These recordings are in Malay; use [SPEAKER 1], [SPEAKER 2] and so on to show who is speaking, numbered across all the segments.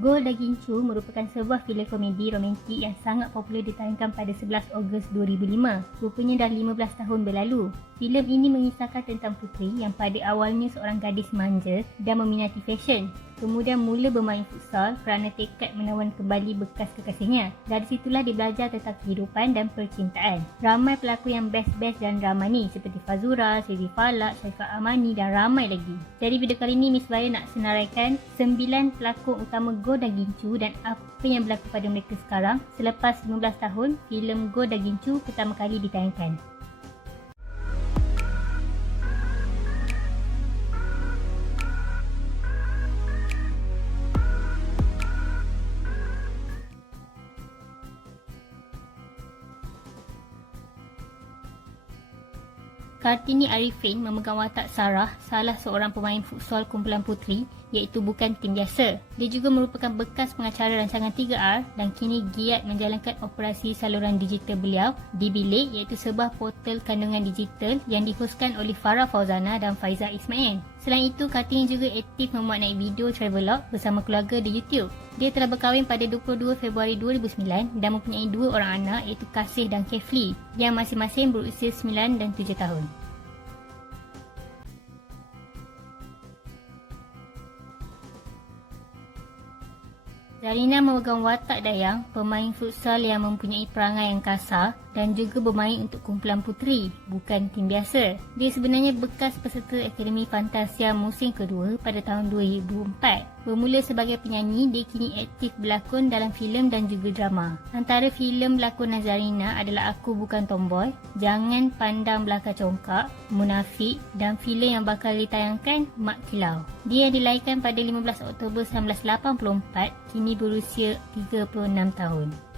[SPEAKER 1] Gol Daging Chu merupakan sebuah filem komedi romantik yang sangat popular ditayangkan pada 11 Ogos 2005. Rupanya dah 15 tahun berlalu. Filem ini mengisahkan tentang puteri yang pada awalnya seorang gadis manja dan meminati fashion. Kemudian mula bermain futsal kerana tekad menawan kembali bekas kekasihnya. Dari situlah dia belajar tentang kehidupan dan percintaan. Ramai pelakon yang best-best dan drama ni seperti Fazura, Sri Falak, Syaifah Amani dan ramai lagi. Jadi video kali ni Miss Baya nak senaraikan 9 pelakon utama Go Daging Chu dan apa yang berlaku pada mereka sekarang selepas 15 tahun filem Go Daging Chu pertama kali ditayangkan. Kartini Arifin memegang watak Sarah, salah seorang pemain futsal kumpulan puteri iaitu bukan tim biasa. Dia juga merupakan bekas pengacara rancangan 3R dan kini giat menjalankan operasi saluran digital beliau di Bilik iaitu sebuah portal kandungan digital yang dihoskan oleh Farah Fauzana dan Faiza Ismail. Selain itu, Kartini juga aktif memuat naik video travelog bersama keluarga di YouTube. Dia telah berkahwin pada 22 Februari 2009 dan mempunyai dua orang anak iaitu Kasih dan Kefli yang masing-masing berusia 9 dan 7 tahun. Zarina memegang watak Dayang, pemain futsal yang mempunyai perangai yang kasar dan juga bermain untuk kumpulan puteri, bukan tim biasa. Dia sebenarnya bekas peserta Akademi Fantasia musim kedua pada tahun 2004. Bermula sebagai penyanyi, dia kini aktif berlakon dalam filem dan juga drama. Antara filem berlakon Nazarina adalah Aku Bukan Tomboy, Jangan Pandang Belakang Congkak, Munafik dan filem yang bakal ditayangkan Mak Kilau. Dia dilahirkan pada 15 Oktober 1984, kini berusia 36 tahun.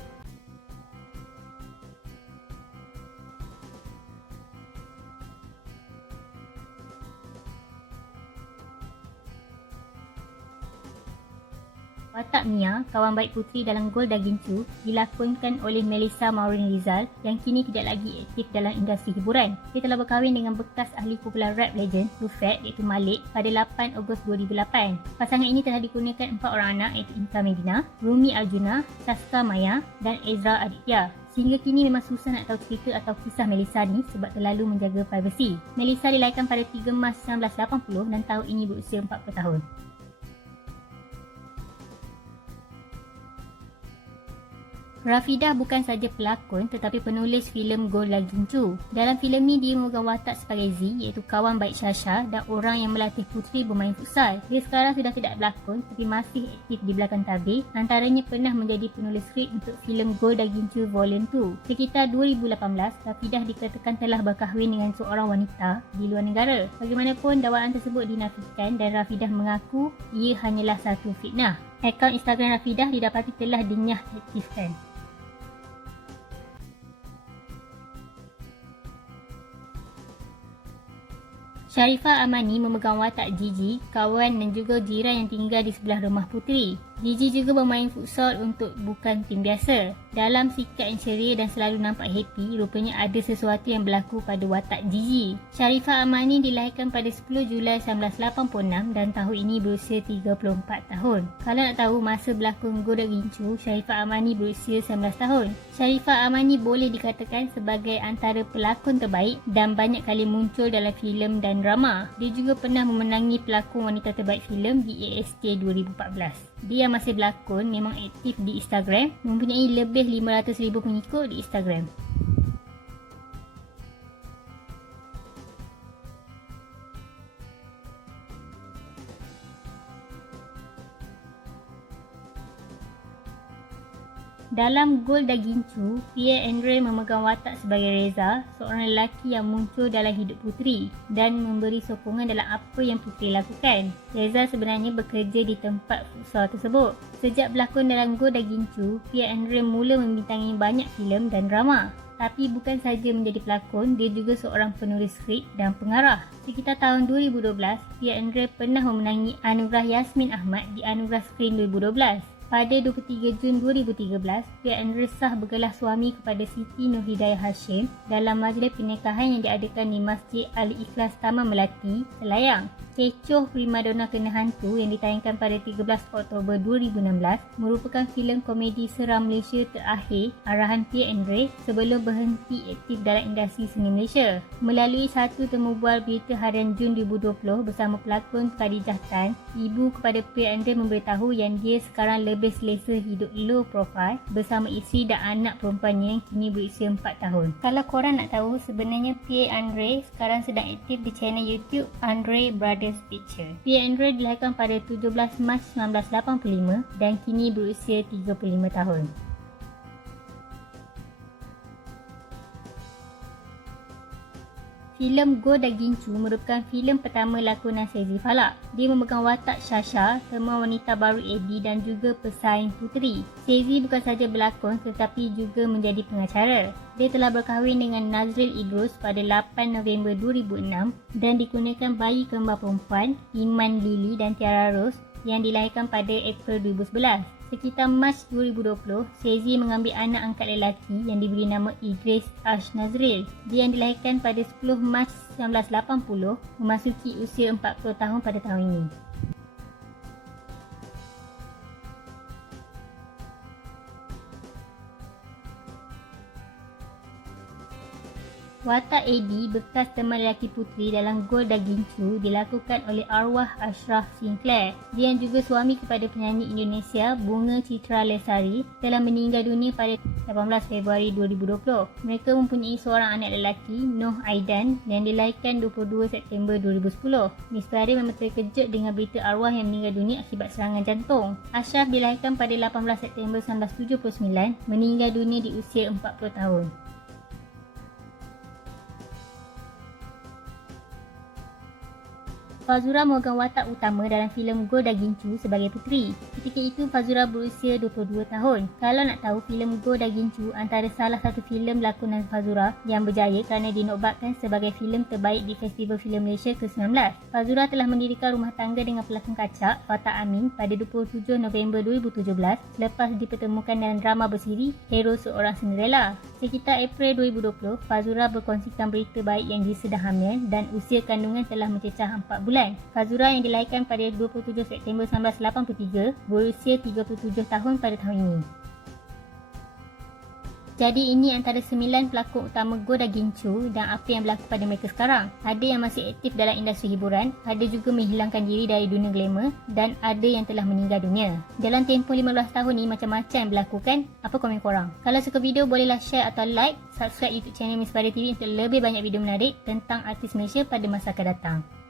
[SPEAKER 1] Watak Mia, kawan baik putri dalam Gol Daging Chu, dilakonkan oleh Melissa Maureen Rizal yang kini tidak lagi aktif dalam industri hiburan. Dia telah berkahwin dengan bekas ahli kumpulan rap legend Rufet iaitu Malik pada 8 Ogos 2008. Pasangan ini telah dikurniakan empat orang anak iaitu Inka Medina, Rumi Arjuna, Saska Maya dan Ezra Aditya. Sehingga kini memang susah nak tahu cerita atau kisah Melissa ni sebab terlalu menjaga privasi. Melissa dilahirkan pada 3 Mac 1980 dan tahun ini berusia 40 tahun. Rafidah bukan saja pelakon tetapi penulis filem Gol Chu. Dalam filem ni dia memegang watak sebagai Z iaitu kawan baik Shasha dan orang yang melatih putri bermain futsal. Dia sekarang sudah tidak berlakon tapi masih aktif di belakang tabir. Antaranya pernah menjadi penulis skrip untuk filem Gol Daging Chu Volume 2. Sekitar 2018, Rafidah dikatakan telah berkahwin dengan seorang wanita di luar negara. Bagaimanapun dakwaan tersebut dinafikan dan Rafidah mengaku ia hanyalah satu fitnah. Akaun Instagram Rafidah didapati telah dinyah aktifkan. Sharifah Amani memegang watak Gigi, kawan dan juga jiran yang tinggal di sebelah rumah puteri. Gigi juga bermain futsal untuk bukan tim biasa. Dalam sikap yang ceria dan selalu nampak happy, rupanya ada sesuatu yang berlaku pada watak Gigi. Sharifah Amani dilahirkan pada 10 Julai 1986 dan tahun ini berusia 34 tahun. Kalau nak tahu masa berlakon Goda Gincu, Sharifah Amani berusia 19 tahun. Sharifah Amani boleh dikatakan sebagai antara pelakon terbaik dan banyak kali muncul dalam filem dan drama. Dia juga pernah memenangi pelakon wanita terbaik filem di ASK 2014 dia masih berlakon memang aktif di Instagram mempunyai lebih 500,000 pengikut di Instagram Dalam Gol Daging Chu, Pierre Andre memegang watak sebagai Reza, seorang lelaki yang muncul dalam hidup Putri dan memberi sokongan dalam apa yang Putri lakukan. Reza sebenarnya bekerja di tempat futsal tersebut. Sejak berlakon dalam Gol Daging Chu, Pierre Andre mula membintangi banyak filem dan drama. Tapi bukan saja menjadi pelakon, dia juga seorang penulis skrip dan pengarah. Sekitar tahun 2012, Pierre Andre pernah memenangi Anugerah Yasmin Ahmad di Anugerah Screen 2012. Pada 23 Jun 2013, Pihak Andre sah bergelar suami kepada Siti Nurhidayah Hashim dalam majlis pernikahan yang diadakan di Masjid Al-Ikhlas Taman Melati, Selayang. Kecoh Primadona Kena Hantu yang ditayangkan pada 13 Oktober 2016 merupakan filem komedi seram Malaysia terakhir arahan Pierre Andre sebelum berhenti aktif dalam industri seni Malaysia. Melalui satu temu bual berita harian Jun 2020 bersama pelakon Khadijah Tan, ibu kepada Pierre Andre memberitahu yang dia sekarang lebih selesa hidup low profile bersama isteri dan anak perempuannya yang kini berusia 4 tahun. Kalau korang nak tahu, sebenarnya Pierre Andre sekarang sedang aktif di channel YouTube Andre Brothers Picture. Pierre Andre dilahirkan pada 17 Mac 1985 dan kini berusia 35 tahun. Filem Go Daging Chu merupakan filem pertama lakonan Sezi Falak. Dia memegang watak Shasha, teman wanita baru Eddie dan juga pesaing puteri. Sezi bukan saja berlakon tetapi juga menjadi pengacara. Dia telah berkahwin dengan Nazril Idrus pada 8 November 2006 dan dikurniakan bayi kembar perempuan Iman Lily dan Tiara Rose yang dilahirkan pada April 2011. Sekitar Mac 2020, Sezi mengambil anak angkat lelaki yang diberi nama Idris Ash Nazril. Dia yang dilahirkan pada 10 Mac 1980 memasuki usia 40 tahun pada tahun ini. Watak Eddie bekas teman lelaki putri dalam Gol Daging Chu dilakukan oleh arwah Ashraf Sinclair. Dia yang juga suami kepada penyanyi Indonesia Bunga Citra Lesari telah meninggal dunia pada 18 Februari 2020. Mereka mempunyai seorang anak lelaki, Noh Aidan yang dilahirkan 22 September 2010. Mr. Ari memang terkejut dengan berita arwah yang meninggal dunia akibat serangan jantung. Ashraf dilahirkan pada 18 September 1979, meninggal dunia di usia 40 tahun. Fazura memegang watak utama dalam filem Go Daging Chu sebagai puteri. Ketika itu Fazura berusia 22 tahun. Kalau nak tahu filem Go Daging Chu antara salah satu filem lakonan Fazura yang berjaya kerana dinobatkan sebagai filem terbaik di Festival Filem Malaysia ke-19. Fazura telah mendirikan rumah tangga dengan pelakon kacak Fatah Amin pada 27 November 2017 lepas dipertemukan dalam drama bersiri Hero Seorang Cinderella. Sekitar April 2020, Fazura berkongsikan berita baik yang dia sedang hamil dan usia kandungan telah mencecah 4 bulan bulan. Fazura yang dilahirkan pada 27 September 1983 berusia 37 tahun pada tahun ini. Jadi ini antara sembilan pelakon utama Go Daging Chu dan apa yang berlaku pada mereka sekarang. Ada yang masih aktif dalam industri hiburan, ada juga menghilangkan diri dari dunia glamour dan ada yang telah meninggal dunia. Dalam tempoh 15 tahun ni macam-macam yang berlaku kan? Apa komen korang? Kalau suka video bolehlah share atau like, subscribe YouTube channel Miss Pada TV untuk lebih banyak video menarik tentang artis Malaysia pada masa akan datang.